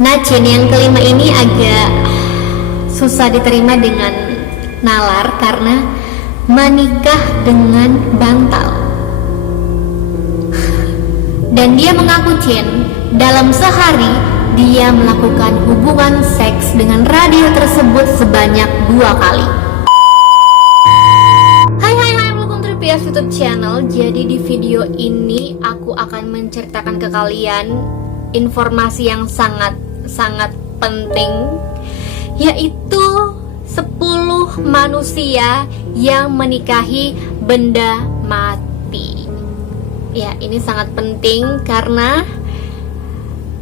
Nah, Cin, yang kelima ini agak susah diterima dengan nalar karena menikah dengan bantal. Dan dia mengaku, Cin, dalam sehari dia melakukan hubungan seks dengan radio tersebut sebanyak 2 kali. Hai, welcome to PS YouTube channel. Jadi di video ini aku akan menceritakan ke kalian informasi yang sangat penting, yaitu 10 manusia yang menikahi benda mati. Ya, ini sangat penting karena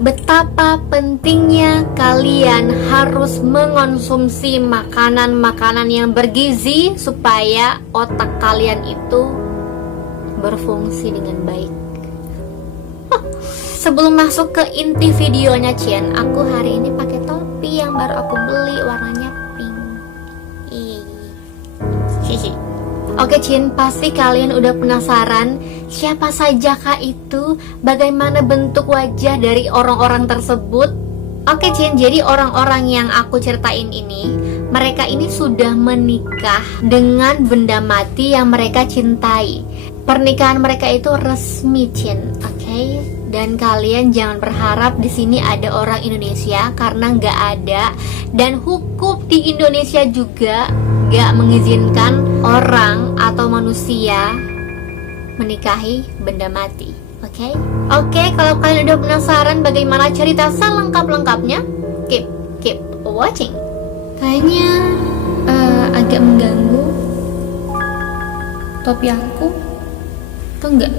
betapa pentingnya kalian harus mengonsumsi makanan-makanan yang bergizi supaya otak kalian itu berfungsi dengan baik. Sebelum masuk ke inti videonya, Cien, aku hari ini pakai topi yang baru aku beli, warnanya pink. Oke, Cien, pasti kalian udah penasaran siapa sajakah itu, bagaimana bentuk wajah dari orang-orang tersebut. Oke, Cien, jadi orang-orang yang aku ceritain ini, mereka ini sudah menikah dengan benda mati yang mereka cintai. Pernikahan mereka itu resmi, Cien, oke? Dan kalian jangan berharap di sini ada orang Indonesia, karena nggak ada. Dan hukum di Indonesia juga nggak mengizinkan orang atau manusia menikahi benda mati. Oke, kalau kalian udah penasaran bagaimana cerita selengkap-lengkapnya, keep watching. Kayaknya agak mengganggu topi aku, atau enggak?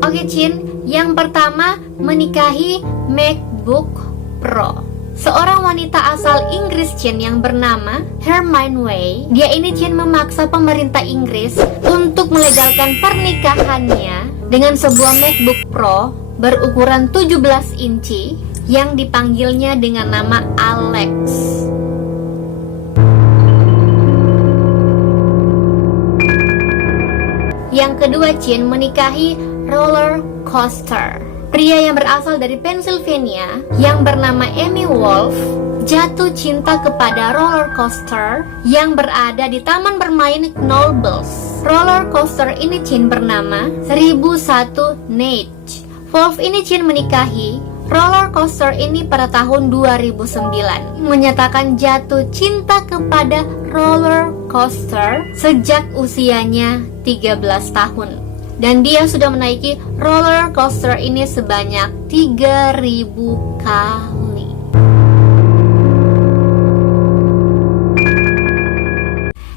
Oke, Cin, yang pertama menikahi MacBook Pro. Seorang wanita asal Inggris, Cin, yang bernama Hermione Way. Dia ini, Cin, memaksa pemerintah Inggris untuk melegalkan pernikahannya dengan sebuah MacBook Pro berukuran 17 inci yang dipanggilnya dengan nama Alex. Yang kedua, Cin, menikahi roller coaster. Pria yang berasal dari Pennsylvania yang bernama Amy Wolf jatuh cinta kepada roller coaster yang berada di taman bermain Knowles. Roller coaster ini, Cin, bernama 1001 Nights. Wolf ini, Cin, menikahi roller coaster ini pada tahun 2009. Menyatakan jatuh cinta kepada roller coaster sejak usianya 13 tahun. Dan dia sudah menaiki roller coaster ini sebanyak 3.000 kali.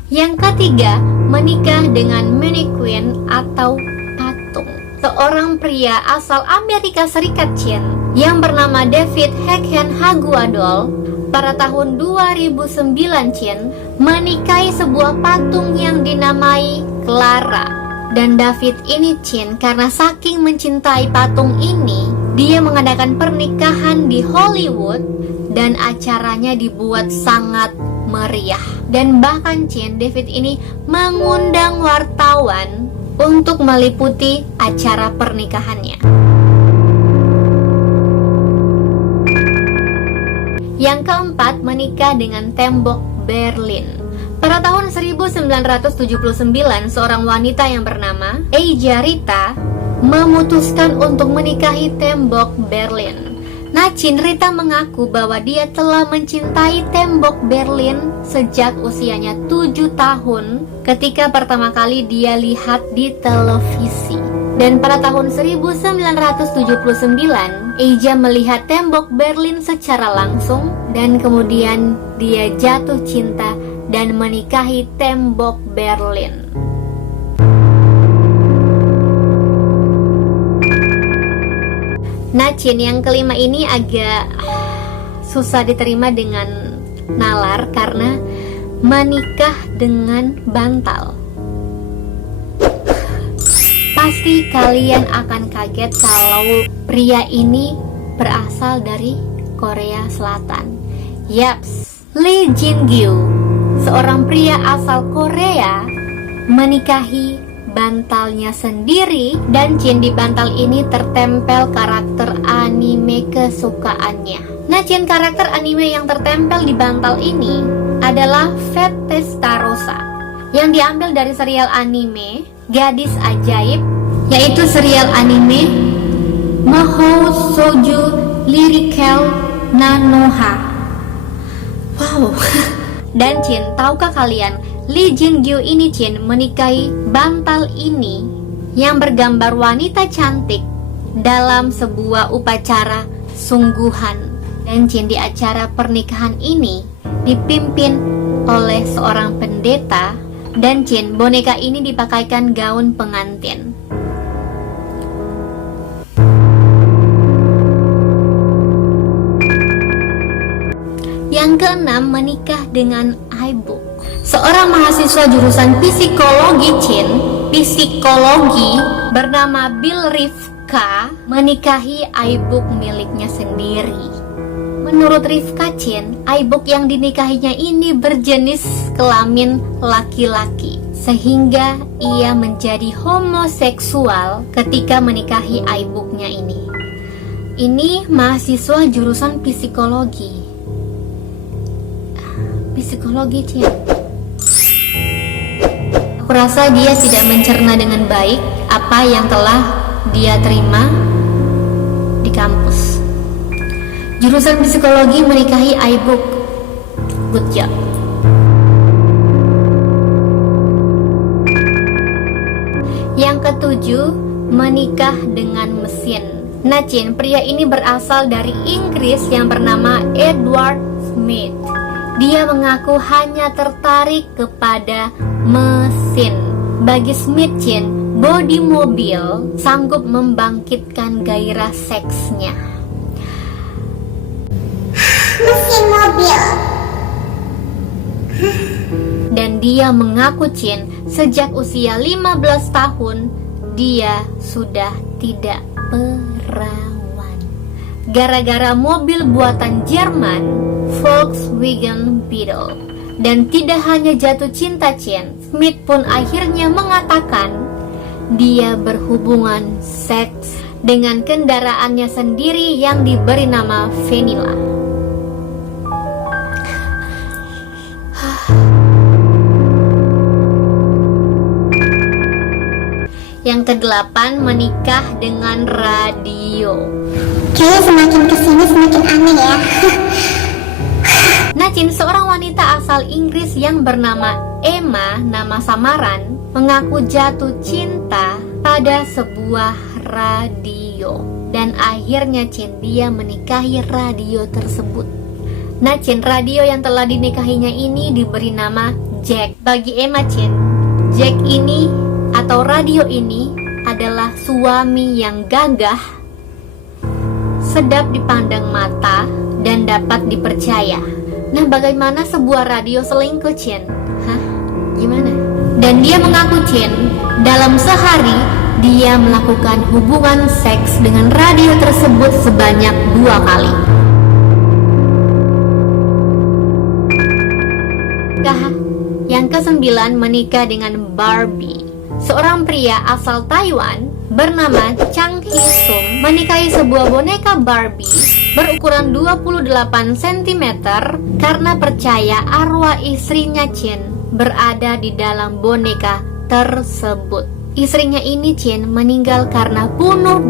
Yang ketiga, menikah dengan mannequin atau patung. Seorang pria asal Amerika Serikat, Cien, yang bernama David Hagen Haguadol pada tahun 2009, Cien, menikahi sebuah patung yang dinamai Clara. Dan David ini, Cin, karena saking mencintai patung ini, dia mengadakan pernikahan di Hollywood dan acaranya dibuat sangat meriah. Dan bahkan, Cin, David ini mengundang wartawan untuk meliputi acara pernikahannya. Yang keempat, menikah dengan tembok Berlin. Pada tahun 1979, seorang wanita yang bernama Eija Rita memutuskan untuk menikahi tembok Berlin. Nah, Cin, Rita mengaku bahwa dia telah mencintai tembok Berlin sejak usianya 7 tahun ketika pertama kali dia lihat di televisi. Dan pada tahun 1979, Eija melihat tembok Berlin secara langsung dan kemudian dia jatuh cinta dan menikahi tembok Berlin. Nah, Cin, yang kelima ini agak susah diterima dengan nalar karena menikah dengan bantal. Pasti kalian akan kaget kalau pria ini berasal dari Korea Selatan. Yaps, Lee Jin Gyu, seorang pria asal Korea menikahi bantalnya sendiri, dan di bantal ini tertempel karakter anime kesukaannya. Nah, karakter anime yang tertempel di bantal ini adalah Fate Testarossa yang diambil dari serial anime Gadis Ajaib, yaitu serial anime Mahou Shoujo Lyrical Nanoha. Wow. Dan tahukah kalian, Lee Jin-gyu ini menikahi bantal ini yang bergambar wanita cantik dalam sebuah upacara sungguhan. Dan di acara pernikahan ini dipimpin oleh seorang pendeta, dan boneka ini dipakaikan gaun pengantin. Yang keenam, menikah dengan Aibuk. Seorang mahasiswa jurusan psikologi bernama Bill Rifka menikahi Aibuk miliknya sendiri. Menurut Rifka, Aibuk yang dinikahinya ini berjenis kelamin laki-laki, sehingga ia menjadi homoseksual ketika menikahi Aibuknya ini. Ini mahasiswa jurusan psikologi. Aku rasa dia tidak mencerna dengan baik apa yang telah dia terima di kampus. Jurusan psikologi menikahi Aibuk. Good job. Yang ketujuh, menikah dengan mesin. Nah, pria ini berasal dari Inggris yang bernama Edward Smith. Dia mengaku hanya tertarik kepada mesin. Bagi Smith, bodi mobil sanggup membangkitkan gairah seksnya. Mesin mobil. Dan dia mengaku, sejak usia 15 tahun dia sudah tidak perawan gara-gara mobil buatan Jerman Volkswagen Beetle. Dan tidak hanya jatuh cinta, Smith pun akhirnya mengatakan dia berhubungan seks dengan kendaraannya sendiri yang diberi nama Vanilla. Yang kedelapan, menikah dengan radio. Kayaknya semakin kesini semakin aneh ya. Nah, seorang wanita asal Inggris yang bernama Emma, nama samaran, mengaku jatuh cinta pada sebuah radio. Dan akhirnya dia menikahi radio tersebut. Nah, radio yang telah dinikahinya ini diberi nama Jack. Bagi Emma, Jack ini atau radio ini adalah suami yang gagah, sedap dipandang mata, dan dapat dipercaya. Nah, bagaimana sebuah radio selingkuh, Gimana? Dan dia mengaku, dalam sehari dia melakukan hubungan seks dengan radio tersebut sebanyak 2 kali. Yang ke-9, menikah dengan Barbie. Seorang pria asal Taiwan bernama Chang Hee-sum menikahi sebuah boneka Barbie berukuran 28 cm karena percaya arwah istrinya berada di dalam boneka tersebut. Istrinya ini meninggal karena bunuh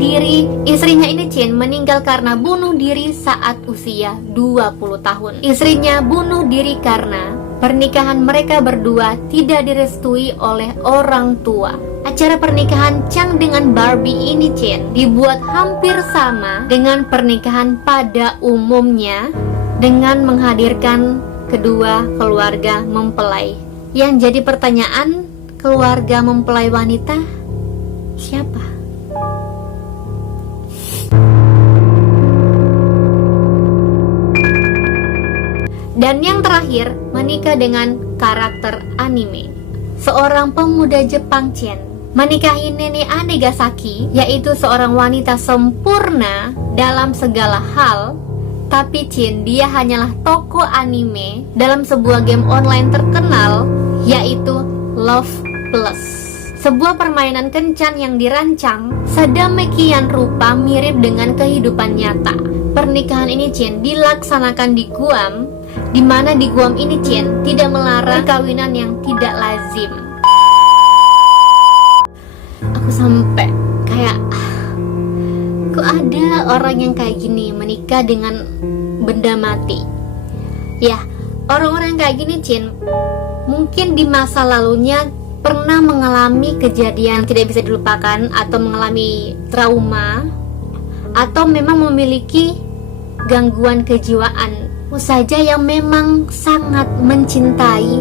diri. Saat usia 20 tahun. Istrinya bunuh diri karena pernikahan mereka berdua tidak direstui oleh orang tua. Acara pernikahan Chang dengan Barbie ini, dibuat hampir sama dengan pernikahan pada umumnya dengan menghadirkan kedua keluarga mempelai. Yang jadi pertanyaan, keluarga mempelai wanita siapa? Dan yang terakhir, menikah dengan karakter anime. Seorang pemuda Jepang, menikahi Nene Anegasaki, yaitu seorang wanita sempurna dalam segala hal. Tapi dia hanyalah tokoh anime dalam sebuah game online terkenal, yaitu Love Plus. Sebuah permainan kencan yang dirancang sedemikian rupa mirip dengan kehidupan nyata. Pernikahan ini Cien dilaksanakan di Guam, di mana di Guam ini Cien tidak melarang perkawinan yang tidak lazim. Aku sampai kayak, kok ada orang yang kayak gini menikah dengan benda mati? Ya, orang-orang kayak gini Cien mungkin di masa lalunya pernah mengalami kejadian tidak bisa dilupakan, atau mengalami trauma, atau memang memiliki gangguan kejiwaan saja yang memang sangat mencintai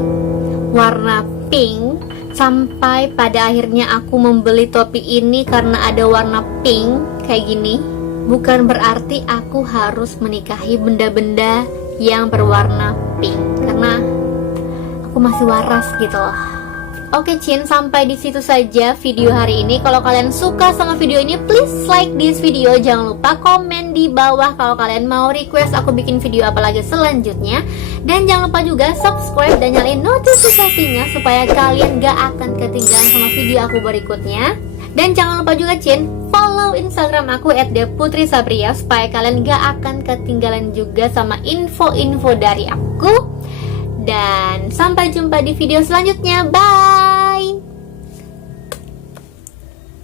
warna pink, sampai pada akhirnya aku membeli topi ini karena ada warna pink kayak gini. Bukan berarti aku harus menikahi benda-benda yang berwarna pink, karena aku masih waras gitu loh. Oke Cien, sampai di situ saja video hari ini. Kalau kalian suka sama video ini, please like this video. Jangan lupa komen di bawah kalau kalian mau request aku bikin video apa lagi selanjutnya. Dan jangan lupa juga subscribe dan nyalain notifikasinya supaya kalian gak akan ketinggalan sama video aku berikutnya. Dan jangan lupa juga Cien, follow Instagram aku @deputrisabria supaya kalian gak akan ketinggalan juga sama info-info dari aku. Dan sampai jumpa di video selanjutnya. Bye.